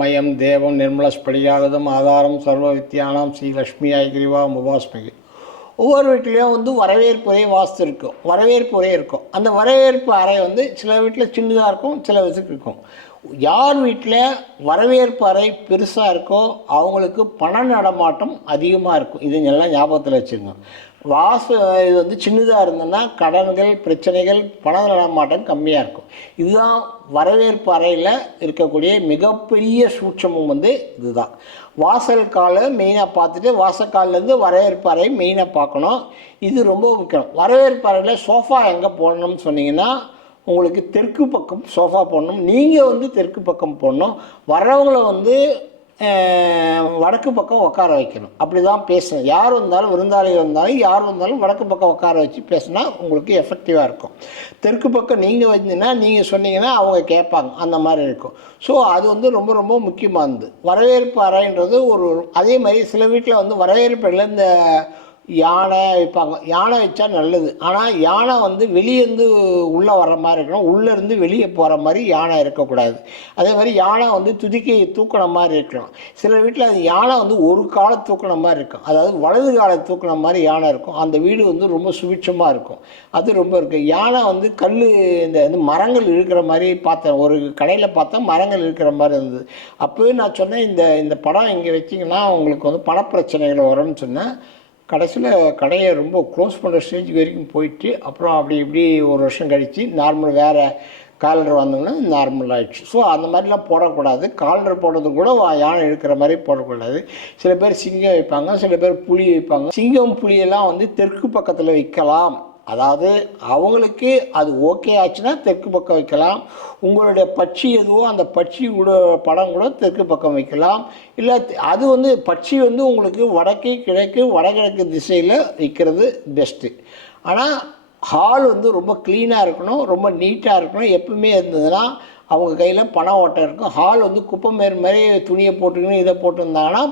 ஞானமயம் தேவம் நிர்மலஸ்படியாகதம் ஆதாரம் சர்வ வித்யானாம் ஸ்ரீ லக்ஷ்மி ஐகிரிவா முபாஸ்மிகி. ஒவ்வொரு வீட்லேயும் வந்து வரவேற்பு அறை வாஸ்து இருக்கும், வரவேற்பு அறை இருக்கும். அந்த வரவேற்பு அறை வந்து சில வீட்டில் சின்னதாக இருக்கும், சில வீட்டுக்கு இருக்கும். யார் வீட்டில் வரவேற்பு அறை பெருசாக இருக்கோ அவங்களுக்கு பண நடமாட்டம் அதிகமாக இருக்கும். இது எல்லாம் ஞாபகத்தில் வச்சுருங்க. இது வந்து சின்னதாக இருந்ததுன்னா கடன்கள், பிரச்சனைகள், பண நடமாட்டம் கம்மியாக இருக்கும். இதுதான் வரவேற்பு அறையில் இருக்கக்கூடிய மிகப்பெரிய சூட்சமும் வந்து இதுதான். வாசல் காலை மெயினாக பார்த்துட்டு வாசல்கால்லேருந்து வரவேற்பு அறை மெயினாக பார்க்கணும். இது ரொம்ப முக்கியம். வரவேற்பு அறையில் சோஃபா எங்கே போடணும்னு சொன்னீங்கன்னா உங்களுக்கு தெற்கு பக்கம் சோஃபா போடணும். நீங்கள் வந்து தெற்கு பக்கம் போடணும். வரவங்களை வந்து வடக்கு பக்கம் உட்கார வைக்கணும். அப்படி தான் பேசணும். யார் வந்தாலும் விருந்தாளிகள் வந்தாலும் யார் வந்தாலும் வடக்கு பக்கம் உட்கார வச்சு பேசினா உங்களுக்கு எஃபெக்டிவாக இருக்கும். தெற்கு பக்கம் நீங்கள் வந்தீங்கன்னா நீங்கள் சொன்னீங்கன்னா அவங்க கேட்பாங்க, அந்த மாதிரி இருக்கும். ஸோ அது வந்து ரொம்ப ரொம்ப முக்கியமானது. வரவேற்பு அறைன்றது அதே மாதிரி சில வீட்டில் வந்து வரவேற்புல இந்த யானை வைப்பாங்க. யானை வச்சா நல்லது. ஆனால் யானை வந்து வெளியேருந்து உள்ளே வர்ற மாதிரி இருக்கணும், உள்ளேருந்து வெளியே போகிற மாதிரி யானை இருக்கக்கூடாது. அதே மாதிரி யானை வந்து துதிக்கை தூக்கின மாதிரி இருக்கணும். சில வீட்டில் அது யானை வந்து ஒரு காலை தூக்கின மாதிரி இருக்கும், அதாவது வலது காலை தூக்கின மாதிரி யானை இருக்கும். அந்த வீடு வந்து ரொம்ப சுபிட்சமாக இருக்கும். அது ரொம்ப இருக்குது. யானை வந்து இந்த மரங்கள் இருக்கிற மாதிரி பார்த்தேன், ஒரு கடையில் பார்த்தா மரங்கள் இருக்கிற மாதிரி இருந்தது. அப்போவே நான் சொன்னேன், இந்த படம் இங்கே வச்சிங்கன்னா உங்களுக்கு வந்து பணப்பிரச்சனைகள் வரும்னு சொன்னேன். கடைசியில் கடையை ரொம்ப க்ளோஸ் பண்ணுற ஸ்டேஜ் வரைக்கும் போயிட்டு அப்புறம் அப்படி இப்படி ஒரு வருஷம் கழித்து நார்மல் வேறு காலண்டர் வந்தோம்னா நார்மல் ஆகிடுச்சு. ஸோ அந்த மாதிரிலாம் போடக்கூடாது. காலண்டர் போடுறது கூட யானை இருக்கிற மாதிரி போடக்கூடாது. சில பேர் சிங்கம் வைப்பாங்க, சில பேர் புலி வைப்பாங்க. சிங்கம் புலியெல்லாம் வந்து தெற்கு பக்கத்தில் வைக்கலாம். அதாவது அவங்களுக்கு அது ஓகே ஆச்சுன்னா தெற்கு பக்கம் வைக்கலாம். உங்களுடைய பட்சி எதுவோ அந்த பட்சி கூட படம் கூட தெற்கு பக்கம் வைக்கலாம். இல்லை அது வந்து பட்சி வந்து உங்களுக்கு வடக்கு கிழக்கு வடகிழக்கு திசையில் வைக்கிறது பெஸ்ட்டு. ஆனால் ஹால் வந்து ரொம்ப க்ளீனாக இருக்கணும், ரொம்ப நீட்டாக இருக்கணும். எப்பவுமே இருந்ததுன்னா அவங்க கையில் பணம் ஓட்டம் இருக்கும். ஹால் வந்து குப்பை மாதிரி துணியை போட்டுக்கணும், இதை போட்டுருந்தாங்கன்னா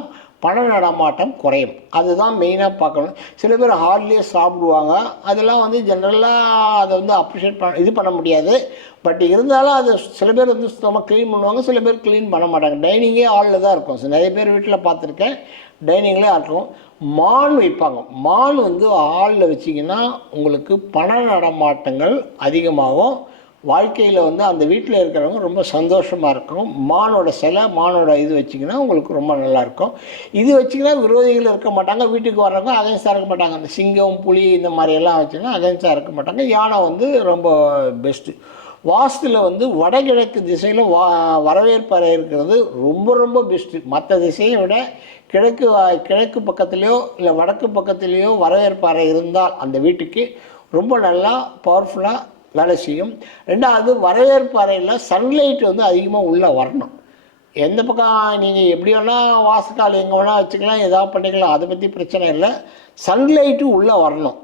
பண நடமாட்டம் குறையும். அதுதான் மெயினாக பார்க்கணும். சில பேர் ஹால்லேயே சாப்பிடுவாங்க. அதெல்லாம் வந்து ஜென்ரலாக அதை வந்து அப்ரிஷியேட் பண்ண முடியாது. பட் இருந்தாலும் அது சில பேர் வந்து சுத்தமாக க்ளீன் பண்ணுவாங்க, சில பேர் க்ளீன் பண்ண மாட்டாங்க. டைனிங்கே ஹாலில் தான் இருக்கும். நிறைய பேர் வீட்டில் பார்த்துருக்கேன், டைனிங்லேயே இருக்கும். மான் வைப்பாங்க. மான் வந்து ஹாலில் வச்சிங்கன்னா உங்களுக்கு பண நடமாட்டங்கள் அதிகமாகும். வாழ்க்கையில் வந்து அந்த வீட்டில் இருக்கிறவங்க ரொம்ப சந்தோஷமாக இருக்கும். மானோட சிலை, மானோட இது வச்சிங்கன்னா உங்களுக்கு ரொம்ப நல்லாயிருக்கும். இது வச்சிங்கன்னா விரோதிகள் இருக்க மாட்டாங்க, வீட்டுக்கு வர்றவங்க அகைன்ஸ்டாக இருக்க மாட்டாங்க. அந்த சிங்கம் புலி இந்த மாதிரியெல்லாம் வச்சிங்கன்னா அகைன்ஸ்டாக இருக்க மாட்டாங்க. யானை வந்து ரொம்ப பெஸ்ட்டு. வாஸ்துவில் வந்து வடகிழக்கு திசையில் வரவேற்பு அறை இருக்கிறது ரொம்ப ரொம்ப பெஸ்ட்டு. மற்ற திசையை விட கிழக்கு பக்கத்துலேயோ இல்லை வடக்கு பக்கத்துலேயோ வரவேற்பு அறை இருந்தால் அந்த வீட்டுக்கு ரொம்ப நல்லா பவர்ஃபுல்லாக வேலை செய்யும். ரெண்டாவது வரவேற்பு அறையில் சன்லைட் வந்து அதிகமாக உள்ளே வரணும். எந்த பக்கம் நீங்கள் எப்படி வேணால் வாசக்கால் எங்கே வேணால் வச்சுக்கலாம், எதாவது பண்ணிக்கலாம், அதை பற்றி பிரச்சனை இல்லை. சன்லைட்டு உள்ளே வரணும்.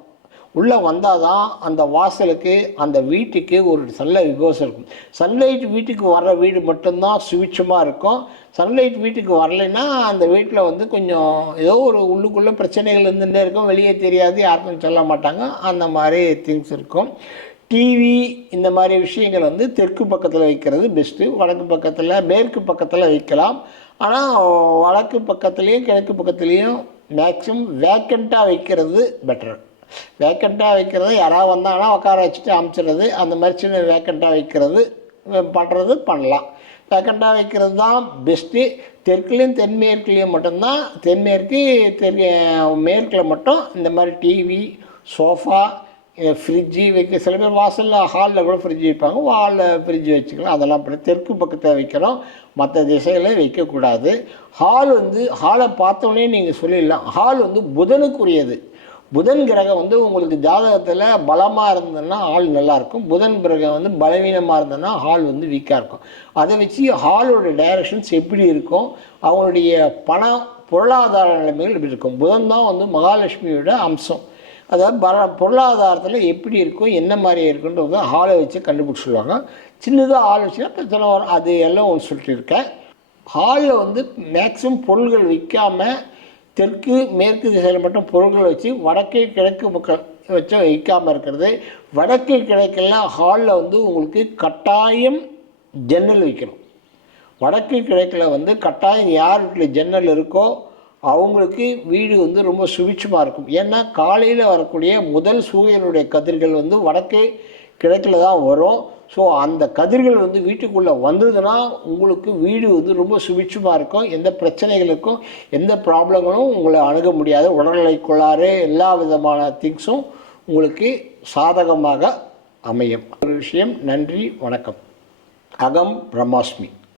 உள்ளே வந்தால் தான் அந்த வாசலுக்கு அந்த வீட்டுக்கு ஒரு நல்ல விகோசம் இருக்கும். சன்லைட் வீட்டுக்கு வர்ற வீடு மட்டும்தான் சுவிட்சமாக இருக்கும். சன்லைட் வீட்டுக்கு வரலைன்னா அந்த வீட்டில் வந்து கொஞ்சம் ஏதோ ஒரு உள்ளுக்குள்ளே பிரச்சனைகள் இருந்துகிட்டே இருக்கும், வெளியே தெரியாது, யாருக்கும் சொல்ல மாட்டாங்க, அந்த மாதிரி திங்ஸ் இருக்கும். டிவி இந்த மாதிரி விஷயங்கள் வந்து தெற்கு பக்கத்தில் வைக்கிறது பெஸ்ட்டு. வடக்கு பக்கத்தில் மேற்கு பக்கத்தில் வைக்கலாம். ஆனால் வடக்கு பக்கத்துலேயும் கிழக்கு பக்கத்துலேயும் மேக்ஸிமம் வேக்கண்ட்டாக வைக்கிறது பெட்டர். வேக்கண்ட்டாக வைக்கிறது யாராவது வந்தாங்கன்னா உட்கார வச்சுட்டு அமுச்சிடுறது, அந்த மாதிரி சின்ன வேக்கண்ட்டாக வைக்கிறது பண்ணலாம். வேக்கண்ட்டாக வைக்கிறது தான் பெஸ்ட்டு. தெற்குலேயும் தென்மேற்குலேயும் மட்டும்தான். மேற்கில் மட்டும் இந்த மாதிரி டிவி, சோஃபா, ஃப்ரிட்ஜு வைக்க சில பேர் வாசலில் ஹாலில் கூட ஃப்ரிட்ஜ் வைப்பாங்க. ஹாலில் ஃப்ரிட்ஜ் வச்சுக்கலாம். அதெல்லாம் தெற்கு பக்கத்தை வைக்கிறோம், மற்ற திசையில் வைக்கக்கூடாது. ஹாலை பார்த்தோன்னே நீங்கள் சொல்லிடலாம், ஹால் வந்து புதனுக்குரியது. புதன் கிரகம் வந்து உங்களுக்கு ஜாதகத்தில் பலமாக இருந்ததுன்னா ஹால் நல்லாயிருக்கும். புதன் கிரகம் வந்து பலவீனமாக இருந்ததுன்னா ஹால் வந்து வீக்காக இருக்கும். அதை வச்சு ஹாலோட டைரக்ஷன்ஸ் எப்படி இருக்கும், அவங்களுடைய பொருளாதார நிலைமைகள் எப்படி இருக்கும். புதன் தான் வந்து மகாலட்சுமியோட அம்சம். அதாவது பொருளாதாரத்தில் எப்படி இருக்கும், என்ன மாதிரி இருக்குன்றது ஹாலை வச்சு கண்டுபிடிச்சிடுவாங்க. சின்னதாக ஹால் வச்சுன்னா பிரச்சனை வரும். அது எல்லாம் ஒன்று சொல்லிட்டுருக்கேன். ஹாலில் வந்து மேக்ஸிமம் பொருள்கள் வைக்காமல் தெற்கு மேற்கு திசையில் மட்டும் பொருள்கள் வச்சு வடக்கு கிழக்கு பக்கம் வச்சு வைக்காமல் இருக்கிறது. வடக்கு கிழக்கெல்லாம் ஹாலில் வந்து உங்களுக்கு கட்டாயம் ஜன்னல் வைக்கணும். வடக்கு கிழக்கில் வந்து கட்டாயம் யார் வீட்டில் ஜன்னல் இருக்கோ அவங்களுக்கு வீடு வந்து ரொம்ப சுபிட்சமாக இருக்கும். ஏன்னா காலையில் வரக்கூடிய முதல் சூரியனுடைய கதிர்கள் வந்து வடக்கு கிழக்கில் தான் வரும். ஸோ அந்த கதிர்கள் வந்து வீட்டுக்குள்ளே வந்ததுன்னா உங்களுக்கு வீடு வந்து ரொம்ப சுபிட்சமாக இருக்கும். எந்த பிரச்சனைகளுக்கும் எந்த ப்ராப்ளங்களும் உங்களை அணுக முடியாது. உடல்நிலை கோளாறு எல்லா விதமான திங்ஸும் உங்களுக்கு சாதகமாக அமையும். ஒரு விஷயம். நன்றி, வணக்கம். அகம் பிரம்மாஸ்மி.